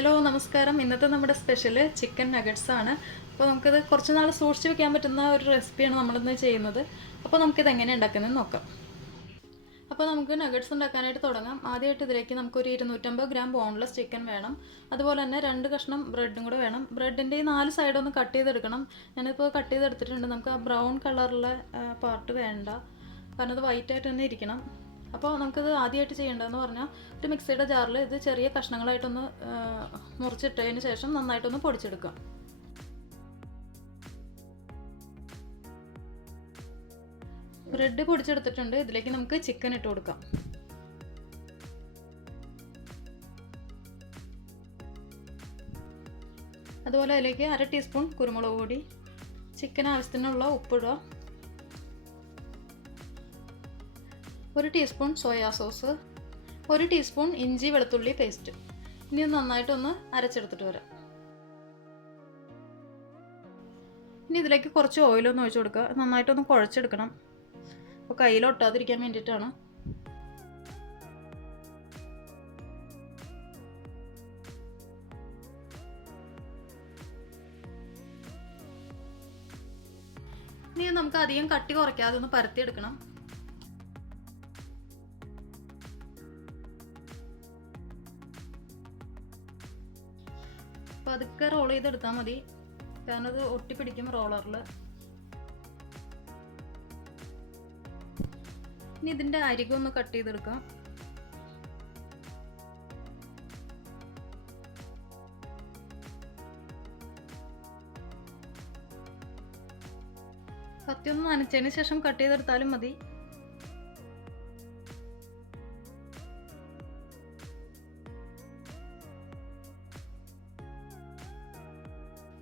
Hello നമസ്കാരം. ഇന്നത്തെ നമ്മുടെ സ്പെഷ്യൽ ചിക്കൻ നഗറ്റ്സ് ആണ്. അപ്പോൾ നമുക്കിത് കുറച്ച് നാൾ സൂക്ഷിച്ച് വെക്കാൻ പറ്റുന്ന ഒരു റെസിപ്പിയാണ് നമ്മളിന്ന് ചെയ്യുന്നത്. അപ്പോൾ നമുക്കിത് എങ്ങനെ ഉണ്ടാക്കുന്നത് നോക്കാം. അപ്പോൾ നമുക്ക് നഗറ്റ്സ് ഉണ്ടാക്കാനായിട്ട് തുടങ്ങാം. ആദ്യമായിട്ട് ഇതിലേക്ക് നമുക്കൊരു 250 ഗ്രാം ബോൺലെസ് ചിക്കൻ വേണം. അതുപോലെ തന്നെ 2 കഷ്ണം ബ്രെഡും കൂടെ വേണം. ബ്രെഡിൻ്റെ ഈ 4 സൈഡൊന്ന് കട്ട് ചെയ്തെടുക്കണം. ഞാനിപ്പോൾ കട്ട് ചെയ്തെടുത്തിട്ടുണ്ട്. നമുക്ക് ആ ബ്രൗൺ കളറിലെ പാർട്ട് വേണ്ട, കാരണം അത് വൈറ്റ് ആയിട്ട് തന്നെ ഇരിക്കണം. അപ്പോൾ നമുക്കിത് ആദ്യമായിട്ട് ചെയ്യേണ്ടതെന്ന് പറഞ്ഞാൽ ഒരു മിക്സിയുടെ ജാറിൽ ഇത് ചെറിയ കഷ്ണങ്ങളായിട്ടൊന്ന് മുറിച്ചിട്ടതിന് ശേഷം നന്നായിട്ടൊന്ന് പൊടിച്ചെടുക്കാം. ബ്രെഡ് പൊടിച്ചെടുത്തിട്ടുണ്ട്. ഇതിലേക്ക് നമുക്ക് ചിക്കൻ ഇട്ട് കൊടുക്കാം. അതുപോലെ അതിലേക്ക് 1/2 ടീസ്പൂൺ കുരുമുളക് പൊടി, ചിക്കൻ ആവശ്യത്തിനുള്ള ഉപ്പിടുക, 1 ടീസ്പൂൺ സോയാ സോസ്, 1 ടീസ്പൂൺ ഇഞ്ചി വെളുത്തുള്ളി പേസ്റ്റ്. ഇനി നന്നായിട്ടൊന്ന് അരച്ചെടുത്തിട്ട് വരാം. ഇനി ഇതിലേക്ക് കുറച്ച് ഓയിലൊന്ന് ഒഴിച്ചു കൊടുക്കുക. നന്നായിട്ടൊന്ന് കുഴച്ചെടുക്കണം. അപ്പോൾ കയ്യിൽ ഒട്ടാതിരിക്കാൻ വേണ്ടിയിട്ടാണ്. ഇനി നമുക്ക് അധികം കട്ടി കുറയ്ക്കാതെ ഒന്ന് പരത്തിയെടുക്കണം. അപ്പോൾ അതൊക്കെ റോൾ ചെയ്തെടുത്താൽ മതി, കാരണം അത് ഒട്ടിപ്പിടിക്കും റോളറിൽ. ഇനി ഇതിൻ്റെ അരികെ ഒന്ന് കട്ട് ചെയ്തെടുക്കാം. കത്തി ഒന്ന് നനച്ചതിന് ശേഷം കട്ട് ചെയ്തെടുത്താലും മതി.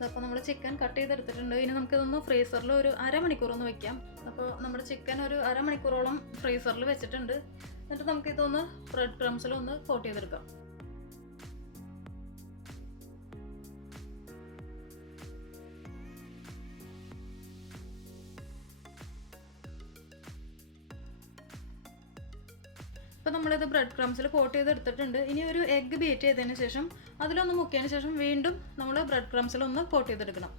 അപ്പോൾ നമ്മൾ ചിക്കൻ കട്ട് ചെയ്തെടുത്തിട്ടുണ്ട്. ഇനി നമുക്കിതൊന്ന് ഫ്രീസറിൽ ഒരു അരമണിക്കൂറൊന്ന് വെക്കാം. അപ്പോൾ നമ്മുടെ ചിക്കൻ ഒരു അരമണിക്കൂറോളം ഫ്രീസറിൽ വെച്ചിട്ടുണ്ട്. എന്നിട്ട് നമുക്കിതൊന്ന് ബ്രെഡ് ക്രംസിലൊന്ന് കോട്ട് ചെയ്തെടുക്കാം. അപ്പോൾ നമ്മളിത് ബ്രെഡ് ക്രംസിൽ കോട്ട് ചെയ്തെടുത്തിട്ടുണ്ട്. ഇനി ഒരു എഗ്ഗ് ബീറ്റ് ചെയ്തതിന് ശേഷം അതിലൊന്ന് മുക്കിയതിന് ശേഷം വീണ്ടും നമ്മൾ ബ്രെഡ് ക്രംസിലൊന്ന് കോട്ട് ചെയ്തെടുക്കണം.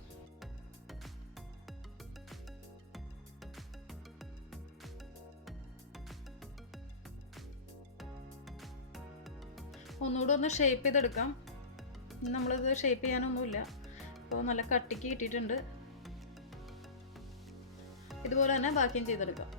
ഒന്നുകൂടെ ഒന്ന് ഷേപ്പ് ചെയ്തെടുക്കാം. നമ്മളിത് ഷേപ്പ് ചെയ്യാനൊന്നുമില്ല. അപ്പോൾ നല്ല കട്ടിക്ക് കിട്ടിയിട്ടുണ്ട്. ഇതുപോലെ തന്നെ ബാക്കിയും ചെയ്തെടുക്കാം.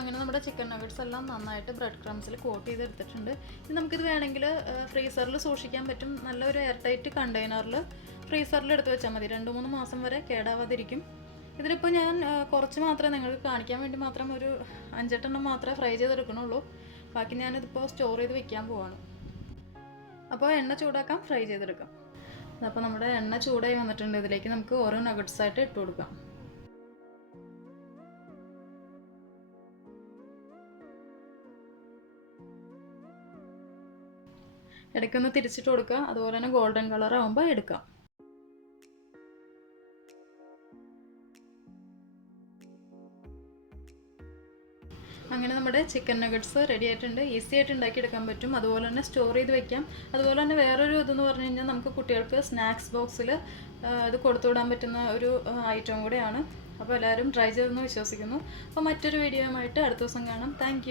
അങ്ങനെ നമ്മുടെ ചിക്കൻ നഗറ്റ്സ് എല്ലാം നന്നായിട്ട് ബ്രെഡ് ക്രംസിൽ കോട്ട് ചെയ്തെടുത്തിട്ടുണ്ട്. ഇനി നമുക്കിത് വേണമെങ്കിൽ ഫ്രീസറിൽ സൂക്ഷിക്കാൻ പറ്റും. നല്ലൊരു എയർ ടൈറ്റ് കണ്ടെയ്നറിൽ ഫ്രീസറിൽ എടുത്ത് വെച്ചാൽ മതി. 2-3 മാസം വരെ കേടാവാതിരിക്കും. ഇതിലിപ്പോൾ ഞാൻ കുറച്ച് മാത്രമേ നിങ്ങൾക്ക് കാണിക്കാൻ വേണ്ടി മാത്രം ഒരു 5-8 എണ്ണം മാത്രമേ ഫ്രൈ ചെയ്തെടുക്കണുള്ളൂ. ബാക്കി ഞാനിതിപ്പോൾ സ്റ്റോർ ചെയ്ത് വെക്കാൻ പോവാണ്. അപ്പോൾ എണ്ണ ചൂടാക്കാം, ഫ്രൈ ചെയ്തെടുക്കാം. അപ്പോൾ നമ്മുടെ എണ്ണ ചൂടായി വന്നിട്ടുണ്ട്. ഇതിലേക്ക് നമുക്ക് ഓരോ നഗറ്റ്സായിട്ട് ഇട്ട് കൊടുക്കാം. ഇടയ്ക്കൊന്ന് തിരിച്ചിട്ട് കൊടുക്കുക. അതുപോലെ തന്നെ ഗോൾഡൻ കളർ ആകുമ്പോൾ എടുക്കാം. അങ്ങനെ നമ്മുടെ ചിക്കൻ നഗറ്റ്സ് റെഡി ആയിട്ടുണ്ട്. ഈസി ആയിട്ട് ഉണ്ടാക്കിയെടുക്കാൻ പറ്റും. അതുപോലെ തന്നെ സ്റ്റോർ ചെയ്ത് വെക്കാം. അതുപോലെ തന്നെ വേറൊരു ഇതെന്ന് പറഞ്ഞു കഴിഞ്ഞാൽ നമുക്ക് കുട്ടികൾക്ക് സ്നാക്സ് ബോക്സിൽ ഇത് കൊടുത്തുവിടാൻ പറ്റുന്ന ഒരു ഐറ്റം കൂടെയാണ്. അപ്പോൾ എല്ലാവരും ട്രൈ ചെയ്തെന്ന് വിശ്വസിക്കുന്നു. അപ്പോൾ മറ്റൊരു വീഡിയോയുമായിട്ട് അടുത്ത ദിവസം കാണാം. താങ്ക്